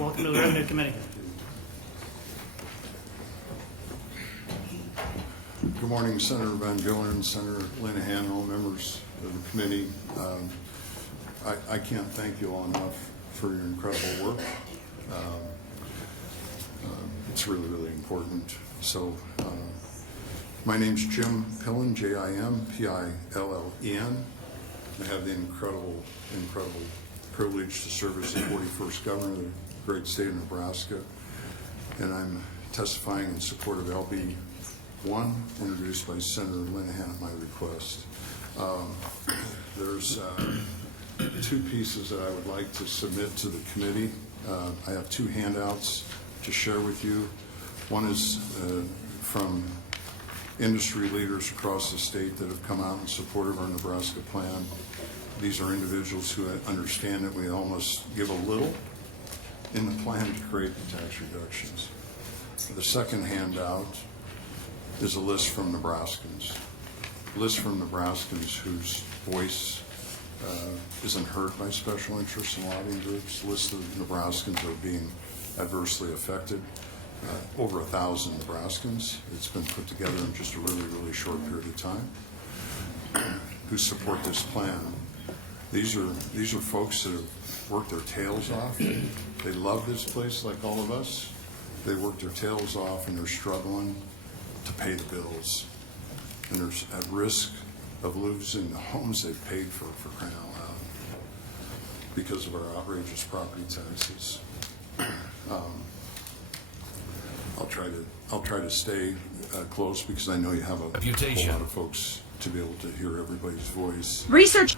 Welcome to the Revenue Committee. Good morning, Senator Van Gillen, Senator Linehan, and all members of the committee. I can't thank you all enough for your incredible work. It's really, really important. So, my name's Jim Pillen, J-I-M-P-I-L-L-E-N. I have the incredible privilege to serve as the 41st governor of the great state of Nebraska, and I'm testifying in support of LB1, introduced by Senator Linehan at my request. There's two pieces that I would like to submit to the committee. I have two handouts to share with you. One is from industry leaders across the state that have come out in support of our Nebraska plan. These are individuals who understand that we almost give a little in the plan to create the tax reductions. The second handout is a list from Nebraskans. A list from Nebraskans whose voice isn't heard by special interests and lobbying groups. A list of Nebraskans that are being adversely affected. Over 1,000 Nebraskans. It's been put together in just a really, really short period of time who support this plan. These are folks that have worked their tails off. They love this place like all of us. They work their tails off and they're struggling to pay the bills. And they're at risk of losing the homes they've paid for crying out loud because of our outrageous property taxes. I'll try to stay close because I know you have a whole lot of folks to be able to hear everybody's voice. Research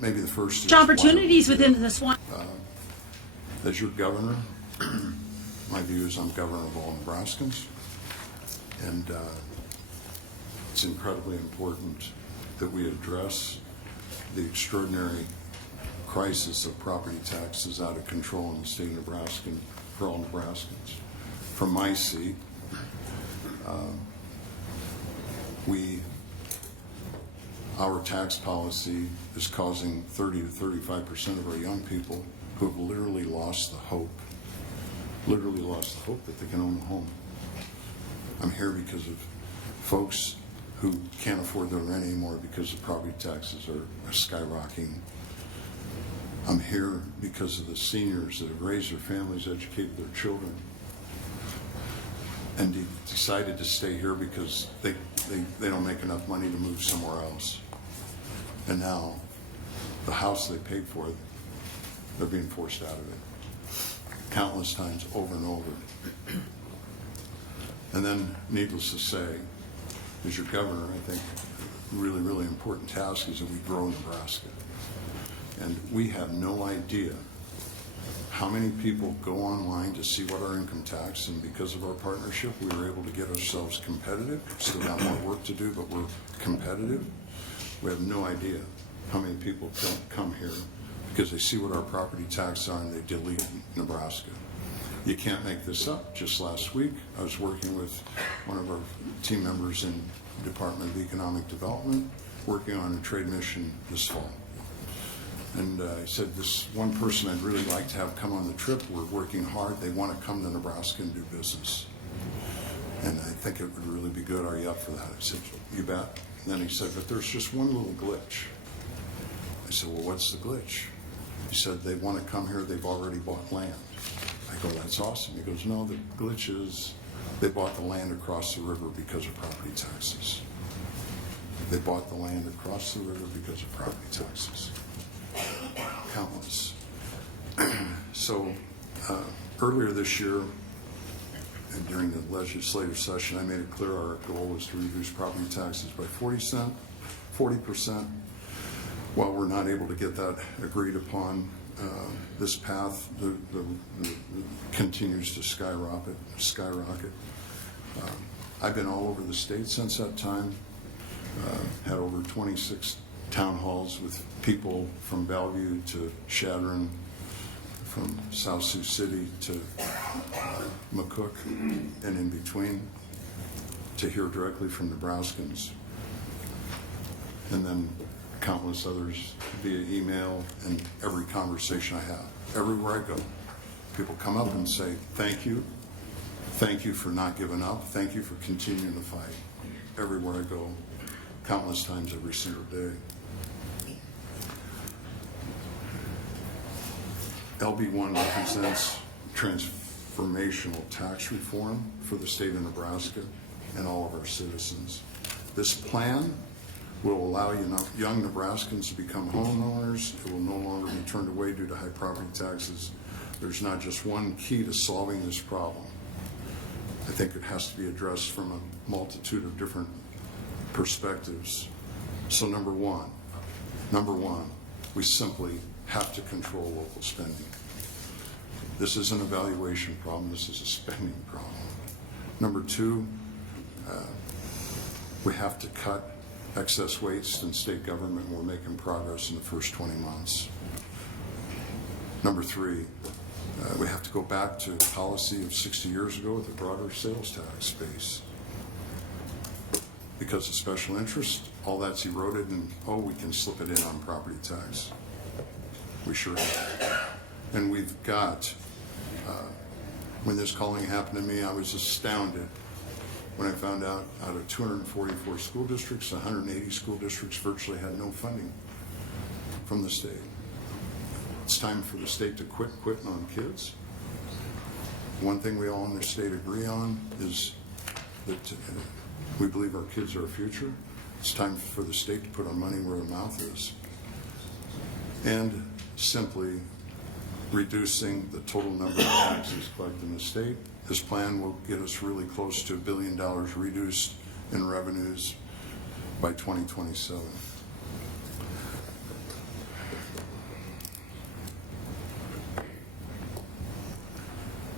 maybe the first is opportunities within the swamp. As your governor, my view is I'm governor of all Nebraskans, and it's incredibly important that we address the extraordinary crisis of property taxes out of control in the state of Nebraska for all Nebraskans. From my seat, our tax policy is causing 30 to 35% of our young people who have literally lost the hope that they can own a home. I'm here because of folks who can't afford their rent anymore because the property taxes are skyrocketing. I'm here because of the seniors that have raised their families, educated their children, and decided to stay here because they don't make enough money to move somewhere else. And now the house they paid for, they're being forced out of it countless times over and over. And then, needless to say, as your governor, I think a really, really important task is that we grow Nebraska. And we have no idea how many people go online to see what our income tax, and because of our partnership, we were able to get ourselves competitive. Still got more work to do, but we're competitive. We have no idea how many people don't come here because they see what our property taxes are and they delete Nebraska. You can't make this up. Just last week, I was working with one of our team members in the Department of Economic Development, working on a trade mission this fall. And I said, this one person I'd really like to have come on the trip, we're working hard, they want to come to Nebraska and do business. And I think it would really be good. Are you up for that? I said, you bet. And then he said, but there's just one little glitch. I said, well, what's the glitch? He said, they want to come here, they've already bought land. I go, that's awesome. He goes, no, the glitch is they bought the land across the river because of property taxes. They bought the land across the river because of property taxes. Countless. So earlier this year, and during the legislative session, I made it clear our goal was to reduce property taxes by 40%. While we're not able to get that agreed upon, this path continues to skyrocket. I've been all over the state since that time. Had over 26 town halls with people from Bellevue to Chadron, from South Sioux City to McCook and in between, to hear directly from Nebraskans. And then countless others via email and every conversation I have. Everywhere I go, People come up and say, thank you for not giving up, thank you for continuing to fight. Everywhere I go, countless times every single day. LB1 represents transformational tax reform for the state of Nebraska and all of our citizens. This plan will allow young Nebraskans to become homeowners. It will no longer be turned away due to high property taxes. There's not just one key to solving this problem. I think it has to be addressed from a multitude of different perspectives. So number one, we simply have to control local spending. This is an evaluation problem, this is a spending problem. Number two, we have to cut excess waste in state government. We're making progress in the first 20 months. Number three, we have to go back to a policy of 60 years ago with a broader sales tax base. Because of special interest, all that's eroded, and we can slip it in on property tax. We sure have. And we've got, when this calling happened to me, I was astounded when I found out of 244 school districts, 180 school districts virtually had no funding from the state. It's time for the state to quit quitting on kids. One thing we all in the state agree on is that we believe our kids are our future. It's time for the state to put our money where our mouth is. And simply reducing the total number of taxes collected in the state. This plan will get us really close to $1 billion reduced in revenues by 2027.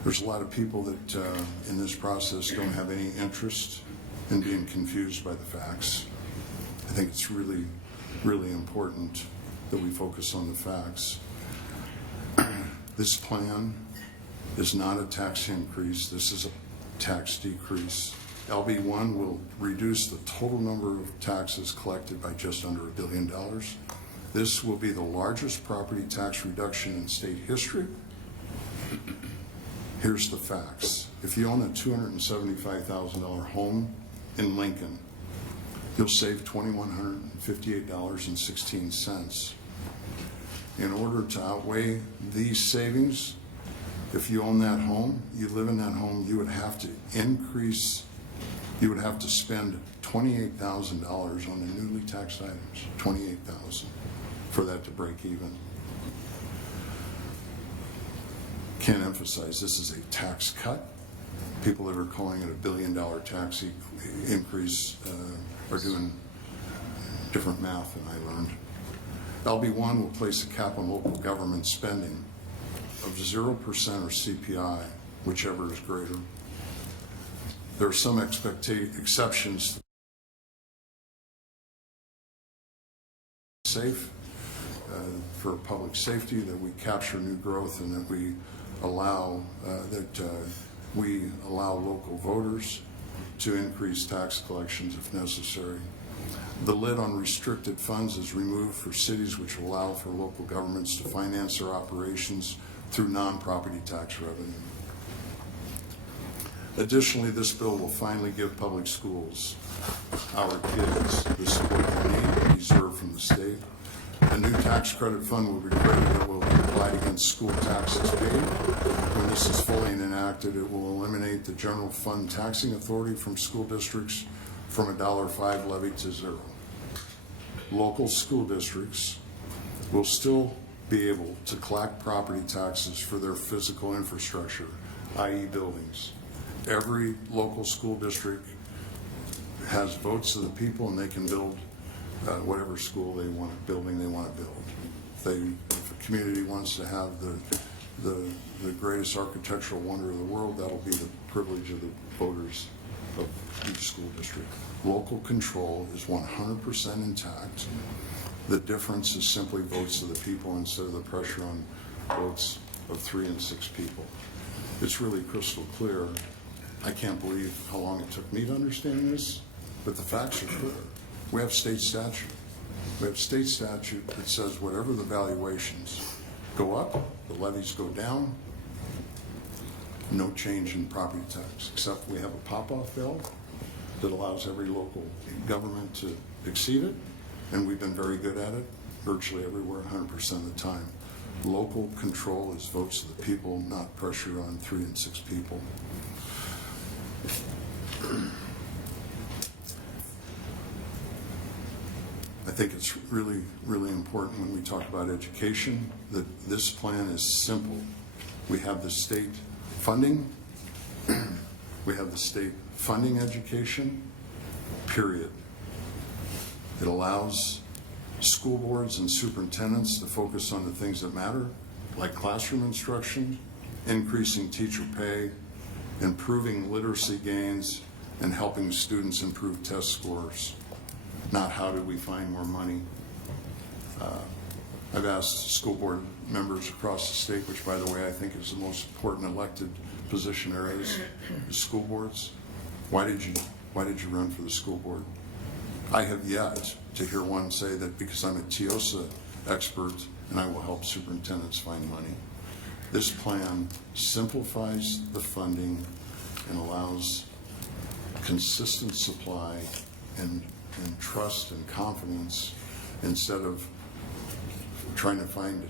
There's a lot of people that in this process don't have any interest in being confused by the facts. I think it's really, really important that we focus on the facts. This plan is not a tax increase. This is a tax decrease. LB1 will reduce the total number of taxes collected by just under $1 billion. This will be the largest property tax reduction in state history. Here's the facts. If you own a $275,000 home in Lincoln, you'll save $2,158.16. In order to outweigh these savings, if you own that home, you live in that home, you would have to spend $28,000 on the newly taxed items, $28,000 for that to break even. Can't emphasize, this is a tax cut. People that are calling it $1 billion tax increase are doing different math than I learned. LB1 will place a cap on local government spending of 0% or CPI, whichever is greater. There are some exceptions. Safe for public safety, that we capture new growth, and that we allow local voters to increase tax collections if necessary. The lid on restricted funds is removed for cities, which will allow for local governments to finance their operations through non-property tax revenue. Additionally, this bill will finally give public schools, our kids, the support they need and deserve from the state. A new tax credit fund will be created that will be applied against school taxes paid. When this is fully enacted, it will eliminate the general fund taxing authority from school districts from a $1.05 levy to 0. Local school districts will still be able to collect property taxes for their physical infrastructure, i.e. buildings. Every local school district has votes of the people, and they can build whatever school they want, building they want to build. If a community wants to have the greatest architectural wonder of the world, that'll be the privilege of the voters of each school district. Local control is 100% intact. The difference is simply votes of the people instead of the pressure on votes of 3 and 6 people. It's really crystal clear. I can't believe how long it took me to understand this, but the facts are clear. We have state statute. We have state statute that says whatever the valuations go up, the levies go down, no change in property tax, except we have a pop-off valve that allows every local government to exceed it, and we've been very good at it, virtually everywhere, 100% of the time. Local control is votes of the people, not pressure on 3 and 6 people. I think it's really, really important when we talk about education that this plan is simple. We have the state funding. We have the state funding education, period. It allows school boards and superintendents to focus on the things that matter, like classroom instruction, increasing teacher pay, improving literacy gains, and helping students improve test scores, not how do we find more money. I've asked school board members across the state, which by the way I think is the most important elected position there is school boards. Why did you run for the school board? I have yet to hear one say that because I'm a TIOSA expert and I will help superintendents find money. This plan simplifies the funding and allows consistent supply and trust and confidence instead of trying to find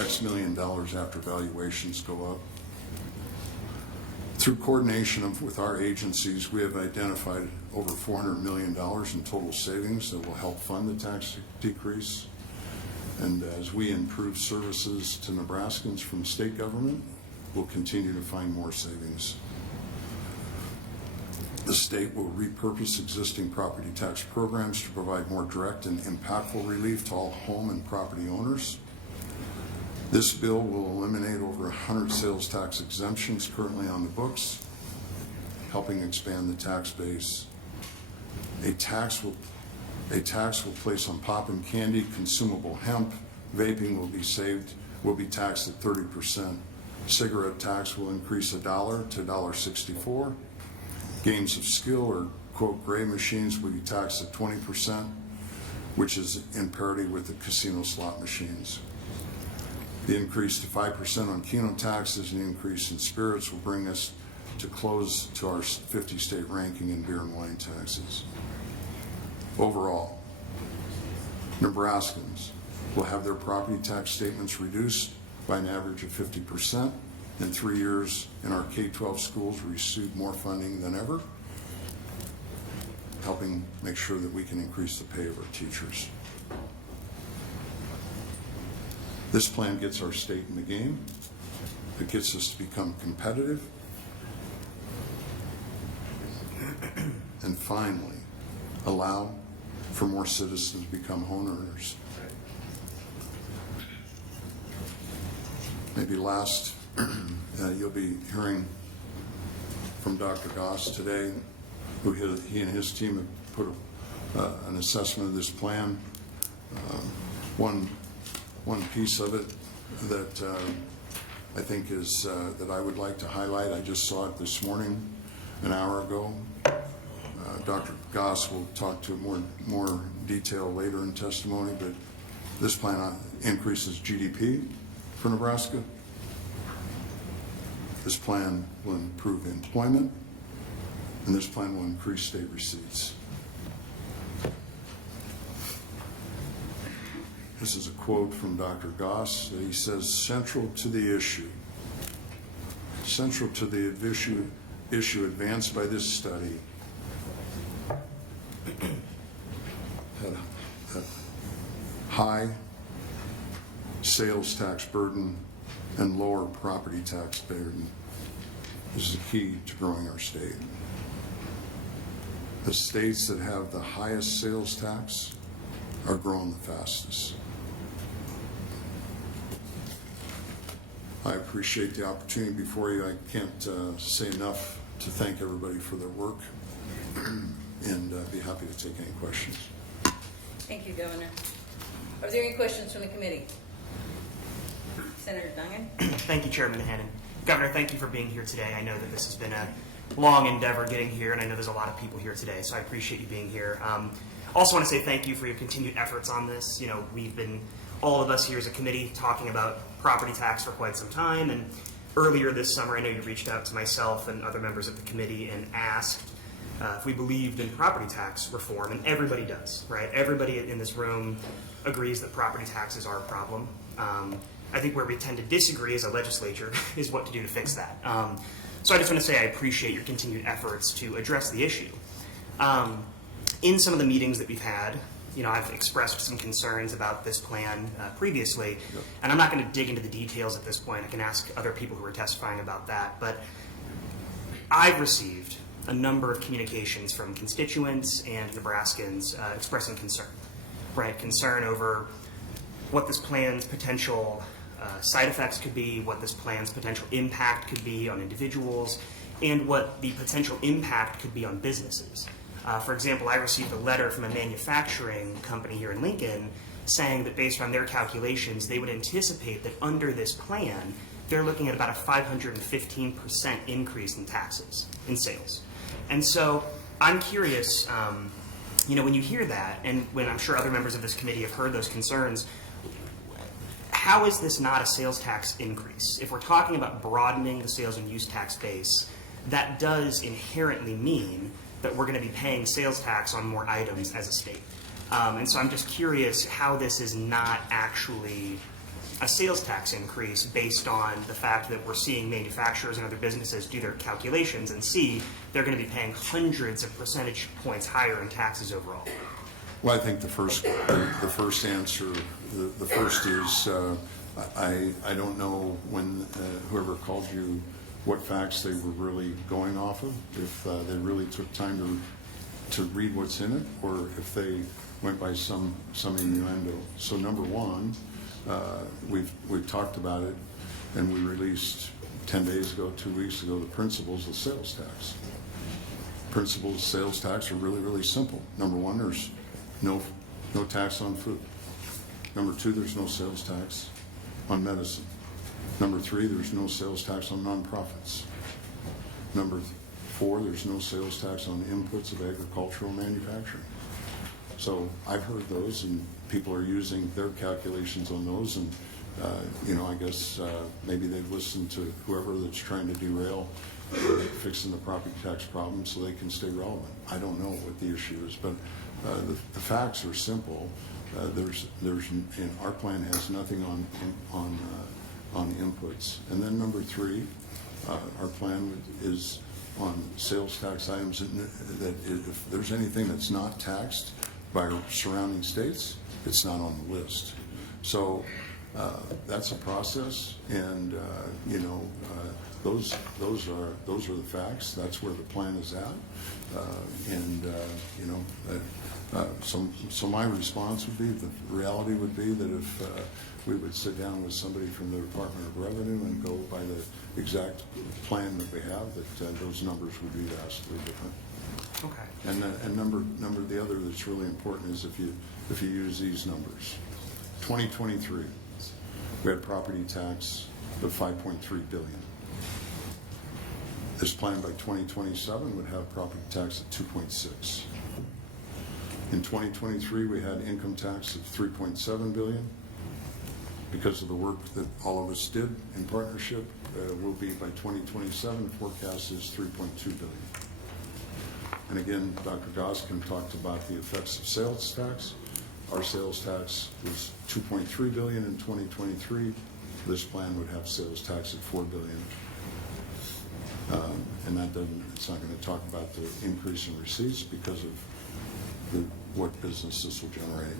X million dollars after valuations go up. Through coordination with our agencies, we have identified over $400 million in total savings that will help fund the tax decrease. And as we improve services to Nebraskans from state government, we'll continue to find more savings. The state will repurpose existing property tax programs to provide more direct and impactful relief to all home and property owners. This bill will eliminate over 100 sales tax exemptions currently on the books, helping expand the tax base. A tax will place on pop and candy, consumable hemp, vaping will be taxed at 30%. Cigarette tax will increase $1 to $1.64. Games of skill or quote gray machines will be taxed at 20%, which is in parity with the casino slot machines. The increase to 5% on Keno taxes and the increase in spirits will bring us to close to our 50 state ranking in beer and wine taxes. Overall, Nebraskans will have their property tax statements reduced by an average of 50%. In 3 years in our K-12 schools, we received more funding than ever, helping make sure that we can increase the pay of our teachers. This plan gets our state in the game. It gets us to become competitive. And finally, allow for more citizens to become homeowners. Maybe last, you'll be hearing from Dr. Goss today, who he and his team have put an assessment of this plan. One piece of it that I think is that I would like to highlight. I just saw it this morning, an hour ago. Dr. Goss will talk to more detail later in testimony, but this plan increases GDP for Nebraska. This plan will improve employment, and this plan will increase state receipts. This is a quote from Dr. Goss. He says, central to the issue advanced by this study had a high sales tax burden and lower property tax burden. This is the key to growing our state. The states that have the highest sales tax are growing the fastest. I appreciate the opportunity before you. I can't say enough to thank everybody for their work and be happy to take any questions. Thank you, Governor. Are there any questions from the committee? Senator Dungan? Thank you, Chairman Hannon. Governor, thank you for being here today. I know that this has been a long endeavor getting here, and I know there's a lot of people here today, so I appreciate you being here. Also want to say thank you for your continued efforts on this. You know, we've been, all of us here as a committee, talking about property tax for quite some time, and earlier this summer, I know you reached out to myself and other members of the committee and asked if we believed in property tax reform, and everybody does, right? Everybody in this room agrees that property taxes are a problem. I think where we tend to disagree as a legislature is what to do to fix that. So I just want to say I appreciate your continued efforts to address the issue. In some of the meetings that we've had, I've expressed some concerns about this plan previously, and I'm not going to dig into the details at this point. I can ask other people who are testifying about that, but I've received a number of communications from constituents and Nebraskans expressing concern, right? Concern over what this plan's potential side effects could be, what this plan's potential impact could be on individuals, and what the potential impact could be on businesses. For example, I received a letter from a manufacturing company here in Lincoln saying that based on their calculations, they would anticipate that under this plan, they're looking at about a 515% increase in taxes, in sales. And so I'm curious, when you hear that, and when I'm sure other members of this committee have heard those concerns, how is this not a sales tax increase? If we're talking about broadening the sales and use tax base, that does inherently mean that we're going to be paying sales tax on more items as a state. And so I'm just curious how this is not actually a sales tax increase based on the fact that we're seeing manufacturers and other businesses do their calculations and see they're going to be paying hundreds of percentage points higher in taxes overall. Well, I think the first answer, the first is I don't know when whoever called you what facts they were really going off of, if they really took time to read what's in it, or if they went by some innuendo. So number one, we've talked about it, and we released 10 days ago, 2 weeks ago, the principles of sales tax. Principles of sales tax are really, really simple. Number one, there's no tax on food. Number two, there's no sales tax on medicine. Number three, there's no sales tax on nonprofits. Number four, there's no sales tax on inputs of agricultural manufacturing. So I've heard those, and people are using their calculations on those, and I guess maybe they've listened to whoever that's trying to derail fixing the property tax problem so they can stay relevant. I don't know what the issue is, but the facts are simple. And our plan has nothing on inputs. And then number three, our plan is on sales tax items that if there's anything that's not taxed by our surrounding states, it's not on the list. So that's a process, and those are the facts. That's where the plan is at, so my response would be, the reality would be that if we would sit down with somebody from the Department of Revenue and go by the exact plan that we have, that those numbers would be vastly different. Okay. And the other that's really important is if you use these numbers. 2023, we had property tax of $5.3 billion. This plan by 2027 would have property tax at 2.6. In 2023, we had income tax of $3.7 billion. Because of the work that all of us did in partnership, will be by 2027, forecast is $3.2 billion. And again, Dr. Goskin talked about the effects of sales tax. Our sales tax was $2.3 billion in 2023. This plan would have sales tax at $4 billion. And it's not going to talk about the increase in receipts because of what business this will generate.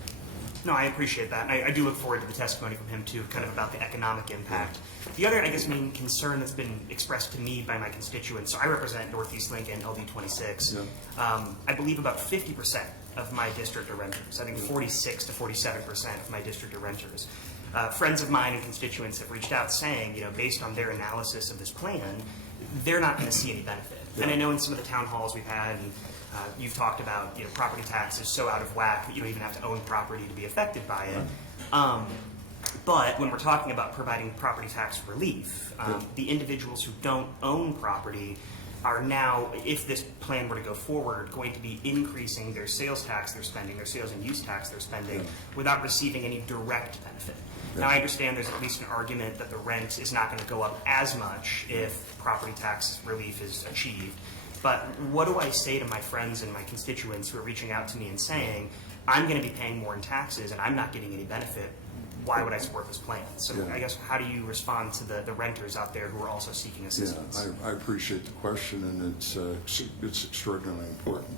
No, I appreciate that. I do look forward to the testimony from him too, kind of about the economic impact. The other, main concern that's been expressed to me by my constituents, so I represent Northeast Lincoln, LB26. Yeah. I believe about 50% of my district are renters. I think 46 to 47% of my district are renters. Friends of mine and constituents have reached out saying, based on their analysis of this plan, they're not going to see any benefit. Yeah. And I know in some of the town halls we've had, and you've talked about property tax is so out of whack that you don't even have to own property to be affected by it. Right. But when we're talking about providing property tax relief, the individuals who don't own property, are now, if this plan were to go forward, going to be increasing their sales tax they're spending, their sales and use tax they're spending, without receiving any direct benefit. Now, I understand there's at least an argument that the rent is not going to go up as much if property tax relief is achieved. But what do I say to my friends and my constituents who are reaching out to me and saying, I'm going to be paying more in taxes and I'm not getting any benefit? Why would I support this plan? So I guess, how do you respond to the renters out there who are also seeking assistance? Yeah, I appreciate the question, and it's extraordinarily important.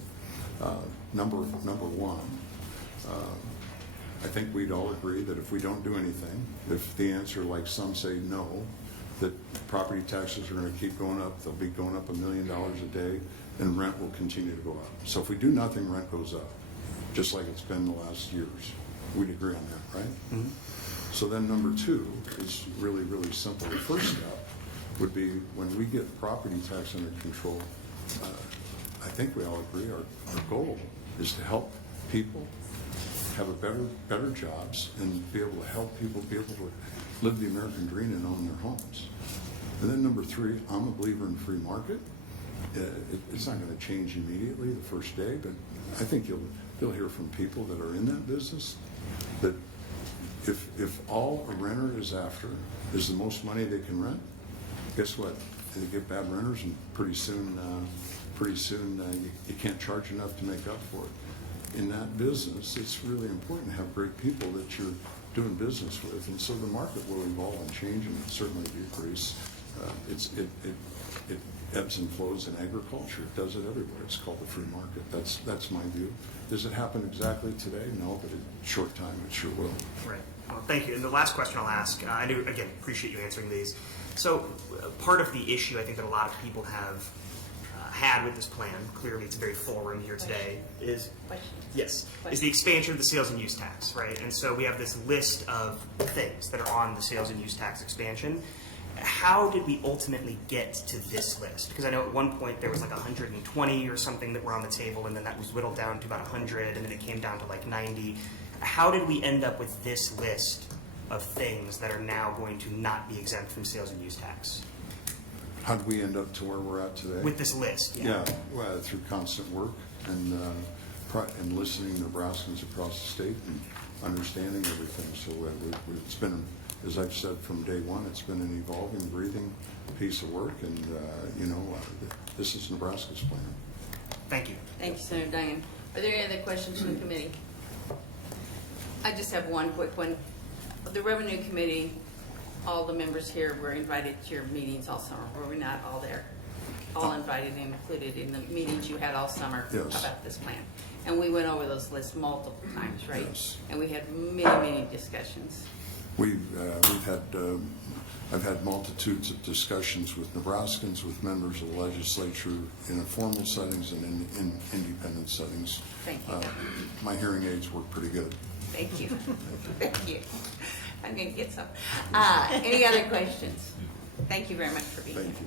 Number one, I think we'd all agree that if we don't do anything, if the answer, like some say, no, that property taxes are going to keep going up, they'll be going up $1 million a day, and rent will continue to go up. So if we do nothing, rent goes up, just like it's been the last years. We'd agree on that, right? Mm-hmm. So then number two is really, really simple. The first step would be when we get property tax under control, I think we all agree our goal is to help people have a better jobs and be able to help people be able to live the American dream and own their homes. And then number three, I'm a believer in free market. It's not going to change immediately the first day, but I think you'll hear from people that are in that business that if all a renter is after is the most money they can rent, guess what? They get bad renters, and pretty soon you can't charge enough to make up for it. In that business, it's really important to have great people that you're doing business with, and so the market will evolve and change and certainly decrease. It ebbs and flows in agriculture. It does it everywhere. It's called the free market. That's my view. Does it happen exactly today? No, but in a short time it sure will. Right. Well, thank you. And the last question I'll ask, I do, again, appreciate you answering these. So part of the issue I think that a lot of people have had with this plan, clearly it's a very full room here today, is is the expansion of the sales and use tax, right? And so we have this list of things that are on the sales and use tax expansion. How did we ultimately get to this list? Because I know at one point there was like 120 or something that were on the table, and then that was whittled down to about 100, and then it came down to like 90. How did we end up with this list of things that are now going to not be exempt from sales and use tax? How did we end up to where we're at today? With this list, yeah. Well, through constant work and listening to Nebraskans across the state and understanding everything. So it's been, as I've said from day one, it's been an evolving, breathing piece of work, and this is Nebraska's plan. Thank you. Thank you, Senator Diane. Are there any other questions from the committee? I just have one quick one. The Revenue Committee, all the members here were invited to your meetings all summer. Were we not all there? All invited and included in the meetings you had all summer about this plan. And we went over those lists multiple times, right? Yes. And we had many discussions. I've had multitudes of discussions with Nebraskans, with members of the legislature in formal settings and in independent settings. Thank you. My hearing aids work pretty good. Thank you. Thank you. I'm going to get some. Any other questions? Thank you very much for being here. Thank you.